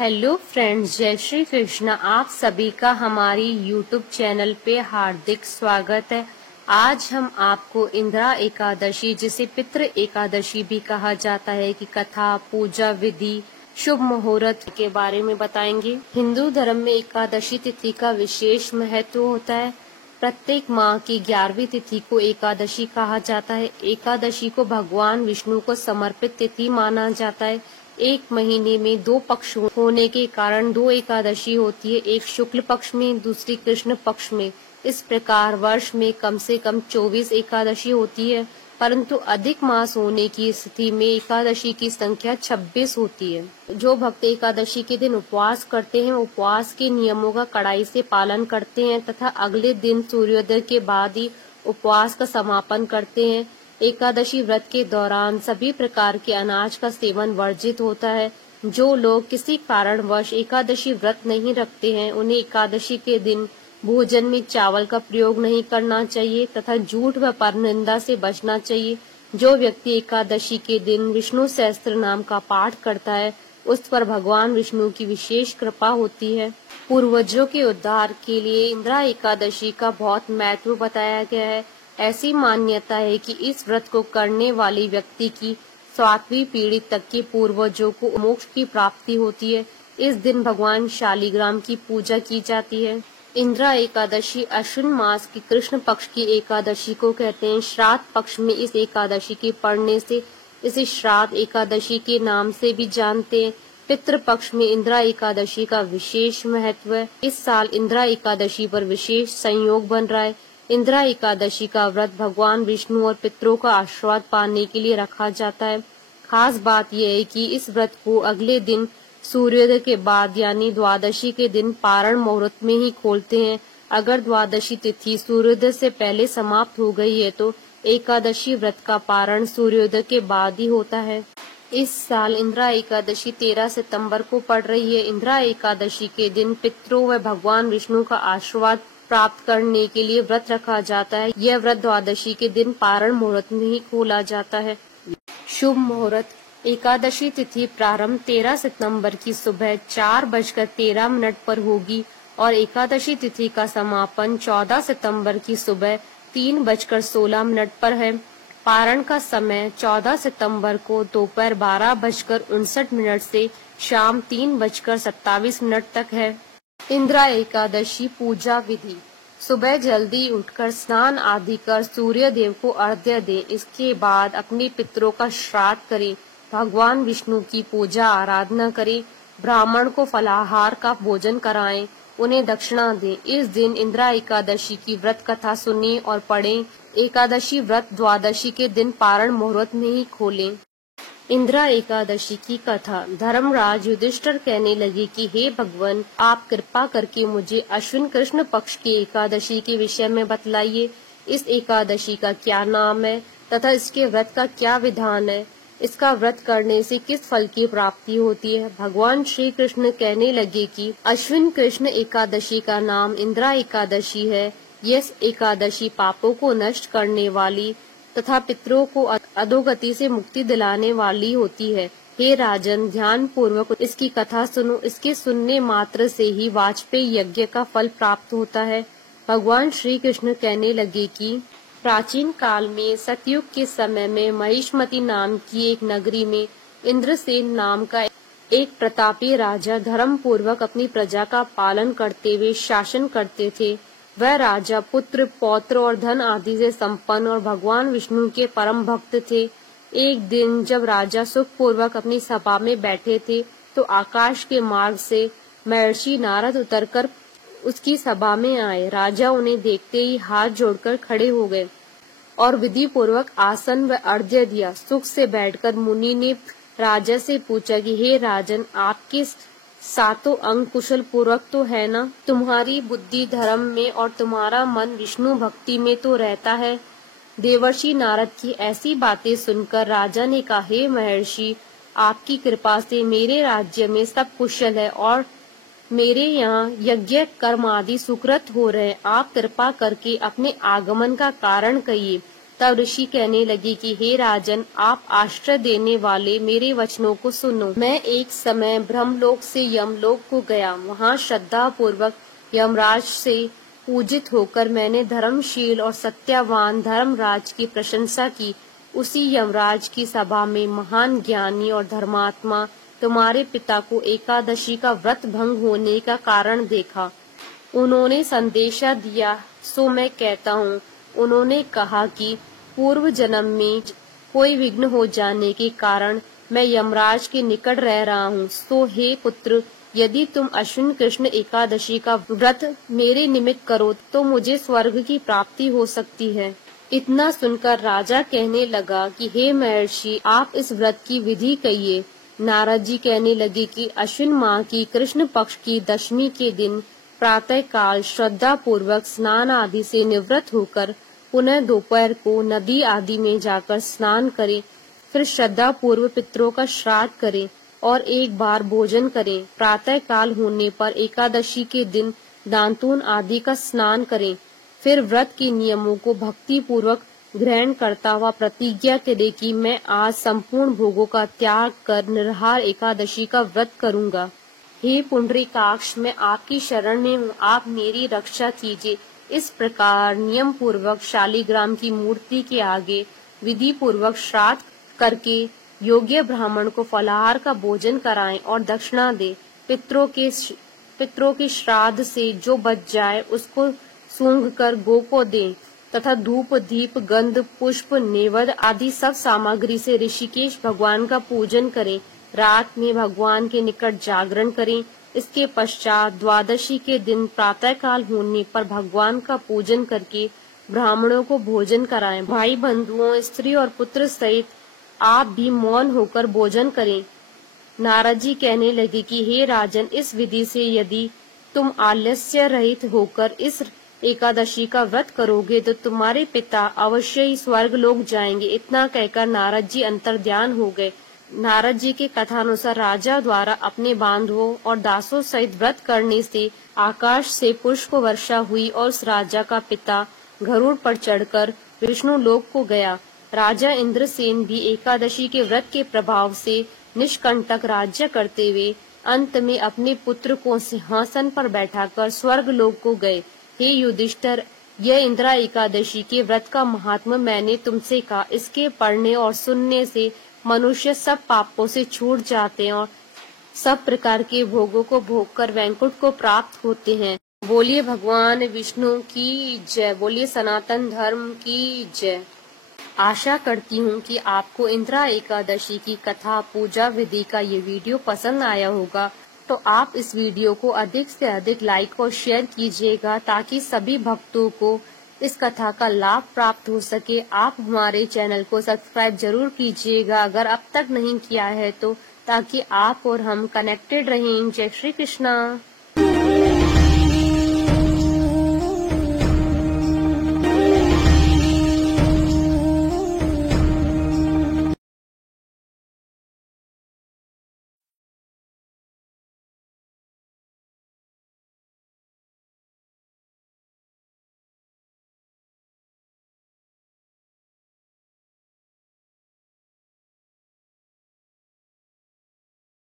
Hello friends, जय श्री कृष्ण। आप सभी का हमारी यूट्यूब चैनल पे हार्दिक स्वागत है। आज हम आपको इंदिरा एकादशी, जिसे पितृ एकादशी भी कहा जाता है, की कथा, पूजा विधि, शुभ मुहूर्त के बारे में बताएंगे। हिंदू धर्म में एकादशी तिथि का विशेष महत्व होता है। प्रत्येक माह की 11वीं तिथि को एकादशी कहा जाता है। एकादशी को भगवान विष्णु को समर्पित तिथि माना जाता है। एक महीने में 2 पक्ष होने के कारण 2 एकादशी होती है, एक शुक्ल पक्ष में, दूसरी कृष्ण पक्ष में। इस प्रकार वर्ष में कम से कम 24 एकादशी होती है, परंतु अधिक मास होने की स्थिति में एकादशी की संख्या 26 होती है। जो भक्त एकादशी के दिन उपवास करते हैं, उपवास के नियमों का कड़ाई से पालन करते हैं तथा अगले दिन सूर्योदय के बाद ही उपवास का समापन करते हैं। एकादशी व्रत के दौरान सभी प्रकार के अनाज का सेवन वर्जित होता है। जो लोग किसी कारणवश एकादशी व्रत नहीं रखते हैं, उन्हें एकादशी के दिन भोजन में चावल का प्रयोग नहीं करना चाहिए तथा झूठ व परनिंदा से बचना चाहिए। जो व्यक्ति एकादशी के दिन विष्णु सहस्त्र नाम का पाठ करता है, उस पर भगवान विष्णु की विशेष कृपा होती है। पूर्वजों के उद्धार के लिए इंदिरा एकादशी का बहुत महत्व बताया गया है। ऐसी मान्यता है कि इस व्रत को करने वाले व्यक्ति की 7वीं पीढ़ी तक के पूर्वजों को मोक्ष की प्राप्ति होती है। इस दिन भगवान शालिग्राम की पूजा की जाती है। इंदिरा एकादशी अश्विन मास की कृष्ण पक्ष की एकादशी को कहते हैं। श्राद्ध पक्ष में इस एकादशी के पड़ने से इसे श्राद्ध एकादशी के नाम से भी जानते हैं। पितृ पक्ष में इंदिरा एकादशी का विशेष महत्व है। इस साल इंदिरा एकादशी पर विशेष संयोग बन रहा है। इंदिरा एकादशी का व्रत भगवान विष्णु और पितरों का आशीर्वाद पाने के लिए रखा जाता है। खास बात यह है कि इस व्रत को अगले दिन सूर्योदय के बाद यानी द्वादशी के दिन पारण मुहूर्त में ही खोलते हैं। अगर द्वादशी तिथि सूर्योदय से पहले समाप्त हो गई है तो एकादशी व्रत का पारण सूर्योदय के बाद ही होता है। इस साल इंदिरा एकादशी 13 सितंबर को पड़ रही है। इंदिरा एकादशी के दिन पितरों व भगवान विष्णु का आशीर्वाद प्राप्त करने के लिए व्रत रखा जाता है। यह व्रत द्वादशी के दिन पारण मुहूर्त में ही खोला जाता है। शुभ मुहूर्त। एकादशी तिथि प्रारंभ 13 सितंबर की सुबह 4:13 पर होगी और एकादशी तिथि का समापन 14 सितंबर की सुबह 3:16 पर है। पारण का समय 14 सितंबर को दोपहर 12:59 से शाम 3:27 तक है। इंदिरा एकादशी पूजा विधि। सुबह जल्दी उठकर स्नान आदि कर सूर्य देव को अर्घ्य दें। इसके बाद अपने पितरों का श्राद्ध करें। भगवान विष्णु की पूजा आराधना करें। ब्राह्मण को फलाहार का भोजन कराएं, उन्हें दक्षिणा दें। इस दिन इंदिरा एकादशी की व्रत कथा सुनें और पढ़ें। एकादशी व्रत द्वादशी के दिन पारण मुहूर्त में ही खोलें। इंदिरा एकादशी की कथा। धर्मराज युधिष्ठिर कहने लगे कि हे भगवान, आप कृपा करके मुझे अश्विन कृष्ण पक्ष की एकादशी के विषय में बतलाइए। इस एकादशी का क्या नाम है तथा इसके व्रत का क्या विधान है? इसका व्रत करने से किस फल की प्राप्ति होती है? भगवान श्री कृष्ण कहने लगे कि अश्विन कृष्ण एकादशी का नाम इंदिरा एकादशी है। यह एकादशी पापों को नष्ट करने वाली तथा पितरों को अधोगति से मुक्ति दिलाने वाली होती है। हे राजन, ध्यान पूर्वक इसकी कथा सुनो। इसके सुनने मात्र से ही वाजपेयी यज्ञ का फल प्राप्त होता है। भगवान श्री कृष्ण कहने लगे कि प्राचीन काल में सतयुग के समय में महिष्मती नाम की एक नगरी में इंद्रसेन नाम का एक प्रतापी राजा धर्म पूर्वक अपनी प्रजा का पालन करते हुए शासन करते थे। वह राजा पुत्र, पौत्र और धन आदि से संपन्न और भगवान विष्णु के परम भक्त थे। एक दिन जब राजा सुख पूर्वक अपनी सभा में बैठे थे तो आकाश के मार्ग से महर्षि नारद उतरकर उसकी सभा में आए। राजा उन्हें देखते ही हाथ जोड़कर खड़े हो गए और विधि पूर्वक आसन व अर्घ्य दिया। सुख से बैठकर मुनि ने राजा से पूछा कि हे राजन, आपके सातों अंग कुशल पूर्वक तो है ना? तुम्हारी बुद्धि धर्म में और तुम्हारा मन विष्णु भक्ति में तो रहता है। देवर्षि नारद की ऐसी बातें सुनकर राजा ने कहा, हे महर्षि, आपकी कृपा से मेरे राज्य में सब कुशल है और मेरे यहाँ यज्ञ कर्म आदि सुकृत हो रहे। आप कृपा करके अपने आगमन का कारण कहिए। तब ऋषि कहने लगे कि हे राजन, आप आश्रय देने वाले मेरे वचनों को सुनो। मैं एक समय ब्रह्मलोक से यमलोक को गया। वहाँ श्रद्धा पूर्वक यमराज से पूजित होकर मैंने धर्मशील और सत्यवान धर्मराज की प्रशंसा की। उसी यमराज की सभा में महान ज्ञानी और धर्मात्मा तुम्हारे पिता को एकादशी का व्रत भंग होने का कारण देखा। उन्होंने संदेशा दिया, सो मैं कहता हूँ। उन्होंने कहा कि पूर्व जन्म में कोई विघ्न हो जाने के कारण मैं यमराज के निकट रह रहा हूँ। सो हे पुत्र, यदि तुम अश्विन कृष्ण एकादशी का व्रत मेरे निमित्त करो तो मुझे स्वर्ग की प्राप्ति हो सकती है। इतना सुनकर राजा कहने लगा कि हे महर्षि, आप इस व्रत की विधि कहिए। नारद जी कहने लगे कि अश्विन माह की कृष्ण पक्ष की दशमी के दिन प्रातः काल श्रद्धा पूर्वक स्नान आदि से निवृत्त होकर पुनः दोपहर को नदी आदि में जाकर स्नान करें। फिर श्रद्धा पूर्व पितरों का श्राद्ध करें और एक बार भोजन करें। प्रातः काल होने पर एकादशी के दिन दांतून आदि का स्नान करें। फिर व्रत के नियमों को भक्ति पूर्वक ग्रहण करता हुआ प्रतिज्ञा करे कि मैं आज संपूर्ण भोगों का त्याग कर निराहार एकादशी का व्रत करूंगा। हे पुंडरीकाक्ष, मैं आपकी शरण में हूँ, आप मेरी रक्षा कीजिए। इस प्रकार नियम पूर्वक शालिग्राम की मूर्ति के आगे विधि पूर्वक श्राद्ध करके योग्य ब्राह्मण को फलाहार का भोजन कराएं और दक्षिणा दे। पितरों के श्राद्ध से जो बच जाए उसको सूंघ कर गो को दें तथा धूप दीप गंध पुष्प नेवद आदि सब सामग्री से ऋषिकेश भगवान का पूजन करें। रात में भगवान के निकट जागरण करें। इसके पश्चात द्वादशी के दिन प्रातः काल होने पर भगवान का पूजन करके ब्राह्मणों को भोजन कराएं। भाई बंधुओं, स्त्री और पुत्र सहित आप भी मौन होकर भोजन करें। नारद जी कहने लगे कि हे राजन, इस विधि से यदि तुम आलस्य रहित होकर इस एकादशी का व्रत करोगे तो तुम्हारे पिता अवश्य ही स्वर्ग लोक जाएंगे। इतना कहकर नारद जी अंतर्ध्यान हो गए। नारद जी के कथानुसार राजा द्वारा अपने बांधवों और दासों सहित व्रत करने से आकाश से पुष्प वर्षा हुई और उस राजा का पिता गरुड़ पर चढ़कर विष्णु लोक को गया। राजा इंद्रसेन भी एकादशी के व्रत के प्रभाव से निष्कंटक राज्य करते हुए अंत में अपने पुत्र को सिंहासन पर बैठाकर स्वर्ग लोक को गए। हे युधिष्ठिर, यह इंदिरा एकादशी के व्रत का महात्मा मैंने तुमसे कहा। इसके पढ़ने और सुनने से मनुष्य सब पापों से छूट जाते हैं और सब प्रकार के भोगों को भोग कर वैकुंठ को प्राप्त होते हैं। बोलिए भगवान विष्णु की जय। बोलिए सनातन धर्म की जय। आशा करती हूँ कि आपको इंदिरा एकादशी की कथा पूजा विधि का ये वीडियो पसंद आया होगा। तो आप इस वीडियो को अधिक से अधिक लाइक और शेयर कीजिएगा ताकि सभी भक्तों को इस कथा का लाभ प्राप्त हो सके। आप हमारे चैनल को सब्सक्राइब जरूर कीजिएगा अगर अब तक नहीं किया है तो, ताकि आप और हम कनेक्टेड रहें। जय श्री कृष्णा।